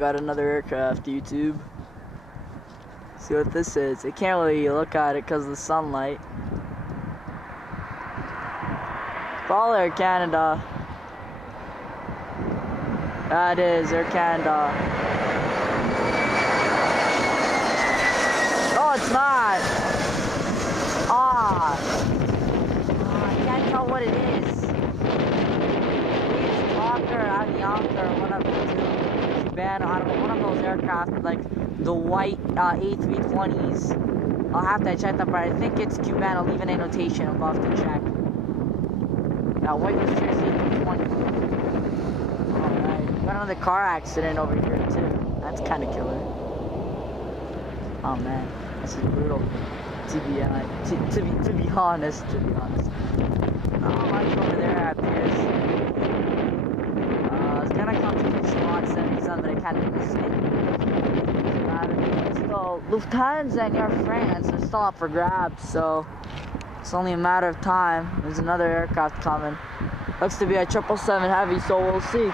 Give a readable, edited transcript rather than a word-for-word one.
got another aircraft, YouTube. See what this is. I can't really look at it because of the sunlight. All Air Canada. That is Air Canada. No, it's not. I can't tell what it is. It's Clara, Avianca, or one of the two. Cubana, I don't know, one of those aircraft, like the white A320s. I'll have to check that, but I think it's Cubana. Leave an annotation above to check. Now, white was A320. Alright, got another car accident over here too. That's kind of killer. Oh man, this is brutal. To be honest. Oh, I'm over there at Pearson. I was gonna come to Squad 77, but I kind of missed it. So, Lufthansa and Air France are still up for grabs, so it's only a matter of time. There's another aircraft coming. Looks to be a 777 Heavy, so we'll see.